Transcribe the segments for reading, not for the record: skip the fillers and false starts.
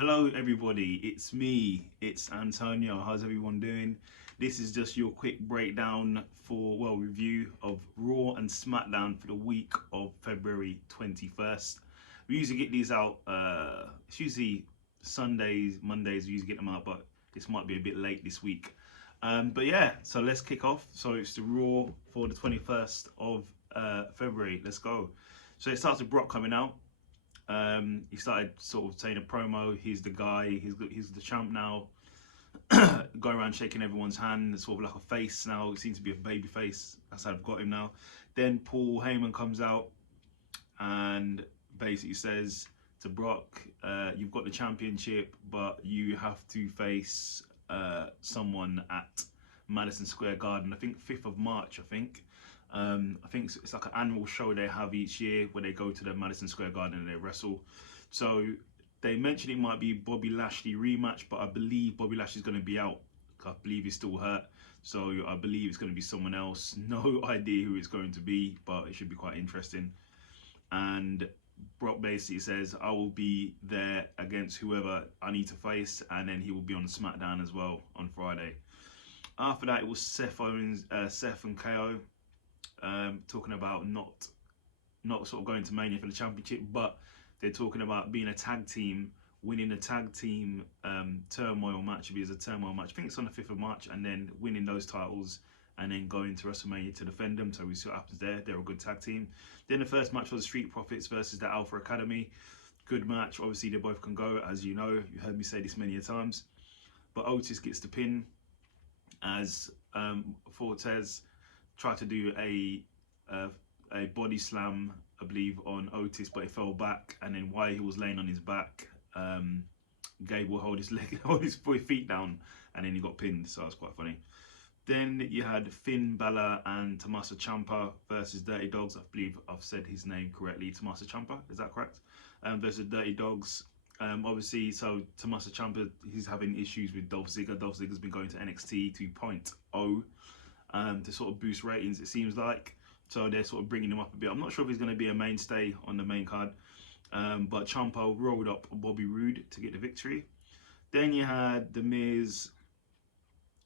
Hello everybody, it's me, it's Antonio. How's everyone doing? This is just your quick breakdown review of Raw and Smackdown for the week of February 21st. We usually get these out, it's usually Sundays, Mondays, we usually get them out, but this might be a bit late this week. But yeah, so let's kick off. So it's the Raw for the 21st of February, let's go. So it starts with Brock coming out. He started sort of saying a promo. He's the guy. He's the champ now. Going around shaking everyone's hand. It's sort of like a face now. It seems to be a baby face. That's how I've got him now. Then Paul Heyman comes out and basically says to Brock, "You've got the championship, but you have to face someone at Madison Square Garden. I think 5th of March. I think it's like an annual show they have each year where they go to the Madison Square Garden and they wrestle. So they mentioned it might be Bobby Lashley rematch, but I believe Bobby Lashley's going to be out. I believe he's still hurt. So I believe it's going to be someone else. No idea who it's going to be, but it should be quite interesting. And Brock basically says, I will be there against whoever I need to face, and then he will be on SmackDown as well on Friday. After that, it was Seth and KO. Talking about not sort of going to Mania for the championship, but they're talking about being a tag team, winning a tag team turmoil match. If it's a turmoil match, I think it's on the 5th of March, and then winning those titles and then going to WrestleMania to defend them. So we see what happens there. They're a good tag team. Then the first match was the Street Profits versus the Alpha Academy. Good match. Obviously they both can go, as you know. You heard me say this many times. But Otis gets the pin as Fortes tried to do a body slam, I believe, on Otis, but it fell back, and then while he was laying on his back, Gabe will hold his feet down, and then he got pinned. So that's quite funny. Then you had Finn Balor and Tommaso Champa versus Dirty Dogs. I believe I've said his name correctly. Tommaso Champa, is that correct? Versus Dirty Dogs. Obviously, so Tommaso Champa, he's having issues with Dolph Ziggler. Dolph Ziggler's been going to NXT 2.0. To sort of boost ratings, it seems like. So they're sort of bringing him up a bit. I'm not sure if he's going to be a mainstay on the main card. But Champa rolled up Bobby Roode to get the victory. Then you had The Miz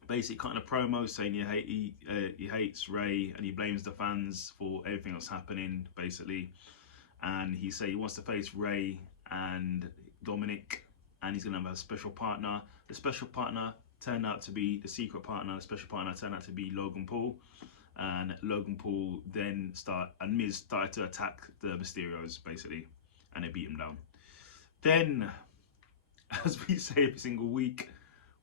basically cutting a promo saying he hates Ray and he blames the fans for everything that's happening, basically. And he said he wants to face Ray and Dominic, and he's going to have a special partner. The special partner turned out to be the secret partner. The special partner turned out to be Logan Paul, and Logan Paul then Miz started to attack the Mysterios basically, and they beat him down. Then, as we say every single week,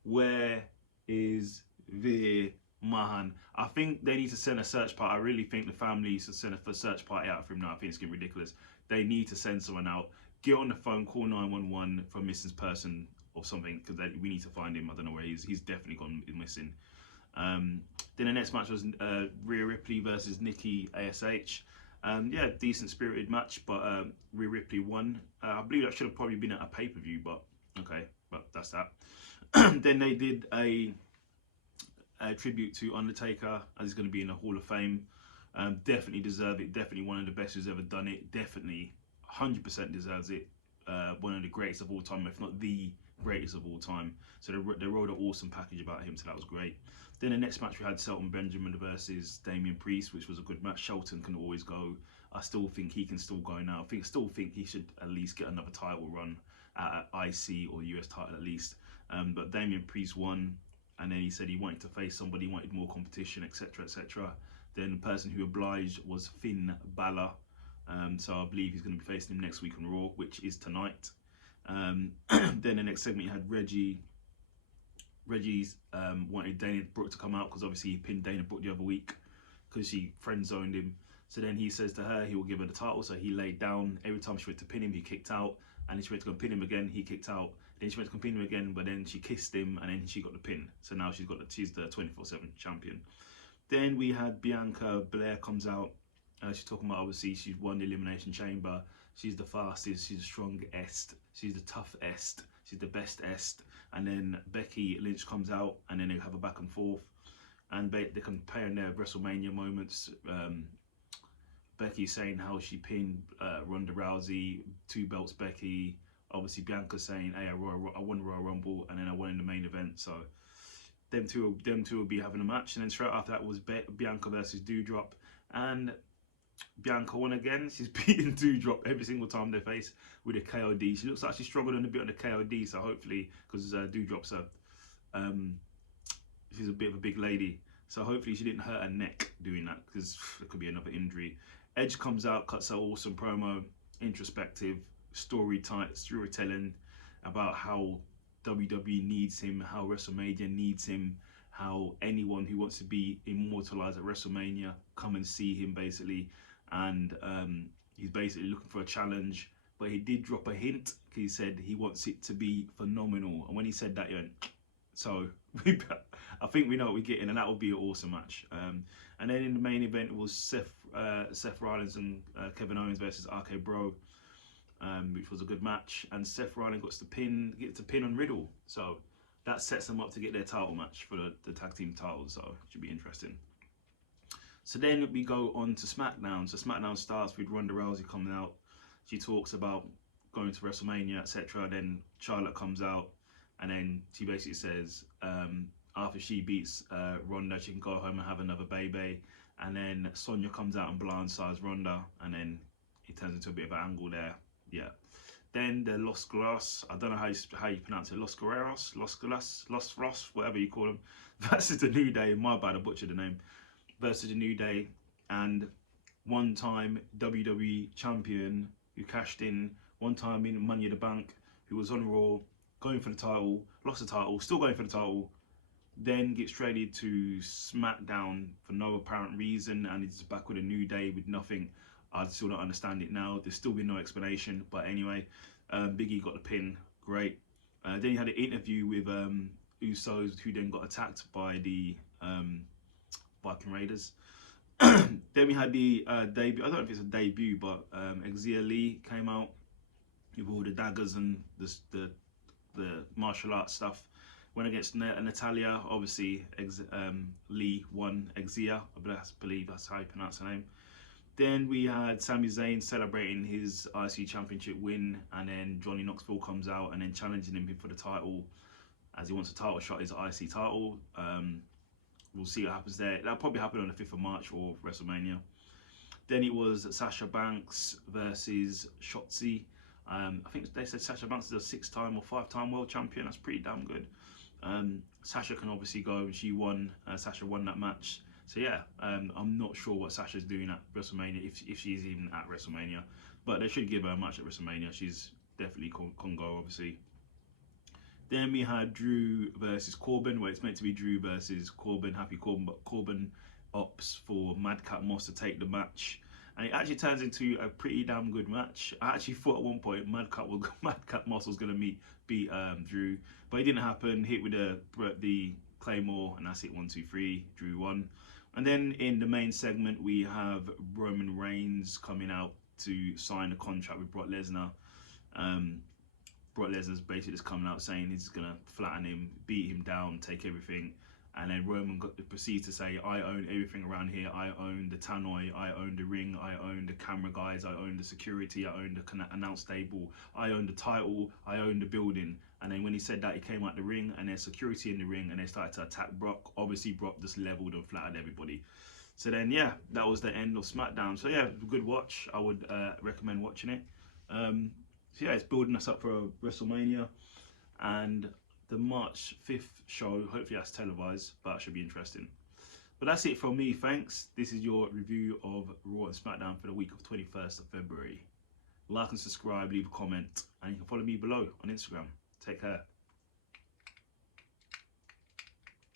where is Veer Mahan? I think they need to send a search party. I really think the family needs to send a search party out for him now. I think it's getting ridiculous. They need to send someone out. Get on the phone, call 911 for a missing person or something, because we need to find him. I don't know where he is. He's definitely gone missing. Then the next match was Rhea Ripley versus Nikki ASH. Yeah, decent spirited match, but Rhea Ripley won. I believe that should have probably been at a pay-per-view, but okay, but that's that. Then they did a tribute to Undertaker, as he's going to be in the Hall of Fame. Definitely deserve it. Definitely one of the best who's ever done it. Definitely 100% deserves it. One of the greatest of all time, if not the greatest of all time. So they wrote an awesome package about him, so that was great. Then the next match we had Sultan Benjamin versus Damien Priest, which was a good match. Sultan can always go. I still think he can still go now. Still think he should at least get another title run at IC or US title at least. But Damien Priest won, and then he said he wanted to face somebody, he wanted more competition, etc, etc. Then the person who obliged was Finn Balor. So I believe he's going to be facing him next week on Raw, which is tonight. Then the next segment you had Reggie's wanted Dana Brooke to come out, because obviously he pinned Dana Brooke the other week because she friend zoned him. So then he says to her he will give her the title, so he laid down. Every time she went to pin him, he kicked out, and then she went to go pin him again, he kicked out. Then she went to go pin him again, but then she kissed him, and then she got the pin. So now she's the 24/7 champion. Then we had Bianca Blair comes out. She's talking about, obviously she's won the Elimination Chamber. She's the fastest, she's the strongest, she's the toughest, she's the bestest. And then Becky Lynch comes out, and then they have a back and forth, and they're comparing their WrestleMania moments. Becky saying how she pinned Ronda Rousey, 2 belts Becky, obviously Bianca saying, hey, I won the Royal Rumble and then I won in the main event. So them two will be having a match. And then straight after that was Bianca versus Doudrop. And Bianca won again. She's beating Doudrop every single time they face with a KOD. She looks like she struggled a bit on the KOD. So hopefully, because Doudrop's she's a bit of a big lady. So hopefully she didn't hurt her neck doing that, because there could be another injury. Edge comes out, cuts an awesome promo, introspective, storytelling about how WWE needs him, how WrestleMania needs him, how anyone who wants to be immortalized at WrestleMania, come and see him basically. And he's basically looking for a challenge, but he did drop a hint. He said he wants it to be phenomenal. And when he said that, he went, so I think we know what we're getting, and that would be an awesome match. And then in the main event, it was Seth Rollins and Kevin Owens versus RK Bro, which was a good match. And Seth Rollins gets the pin on Riddle, so that sets them up to get their title match for the tag team titles. So it should be interesting. So then we go on to SmackDown. So SmackDown starts with Ronda Rousey coming out. She talks about going to WrestleMania, etc. Then Charlotte comes out, and then she basically says after she beats Ronda, she can go home and have another baby. And then Sonya comes out and blindsides Ronda, and then it turns into a bit of an angle there. Yeah. Then the Los Guerreros, I don't know how you pronounce it, Los Guerreros, Los Ross, whatever you call them, versus the New Day. My bad, I butchered the name. Versus the New Day, and one-time WWE champion who cashed in, one time in Money in the Bank, who was on Raw, going for the title, lost the title, still going for the title, then gets traded to SmackDown for no apparent reason, and it's back with a New Day with nothing. I still don't understand it now. There's still been no explanation, but anyway, Big E got the pin, great. Then he had an interview with Usos, who then got attacked by the Viking Raiders. Then we had the debut, I don't know if it's a debut, but Xia Li came out with all the daggers and the martial arts stuff. Went against Natalia, obviously Lee won Xia, I believe that's how you pronounce her name. Then we had Sami Zayn celebrating his IC Championship win, and then Johnny Knoxville comes out and then challenging him for the title, as he wants a title shot, his IC title. We'll see what happens there. That'll probably happen on the 5th of March or WrestleMania. Then it was Sasha Banks versus Shotzi. I think they said Sasha Banks is a 6-time or 5-time world champion. That's pretty damn good. Sasha can obviously go, and she won. Sasha won that match. So yeah, I'm not sure what Sasha's doing at WrestleMania, if she's even at WrestleMania. But they should give her a match at WrestleMania. She's definitely can go, obviously. Then we had Drew versus Corbin, where it's meant to be Drew versus Corbin, Happy Corbin, but Corbin opts for Madcap Moss to take the match. And it actually turns into a pretty damn good match. I actually thought at one point Madcap Moss was going to beat Drew, but it didn't happen. Hit with the Claymore, and that's it, 1, 2, 3, Drew won. And then in the main segment, we have Roman Reigns coming out to sign a contract with Brock Lesnar. Brock Lesnar's basically just coming out saying he's going to flatten him, beat him down, take everything. And then Roman proceeds to say, I own everything around here. I own the tannoy, I own the ring, I own the camera guys, I own the security, I own the announce table, I own the title, I own the building. And then when he said that, he came out the ring, and there's security in the ring, and they started to attack Brock. Obviously, Brock just leveled and flattened everybody. So then, yeah, that was the end of SmackDown. So yeah, good watch. I would recommend watching it. So yeah, it's building us up for WrestleMania, and the March 5th show, hopefully that's televised, but it should be interesting. But that's it from me, thanks. This is your review of Raw and SmackDown for the week of 21st of February. Like and subscribe, leave a comment, and you can follow me below on Instagram. Take care.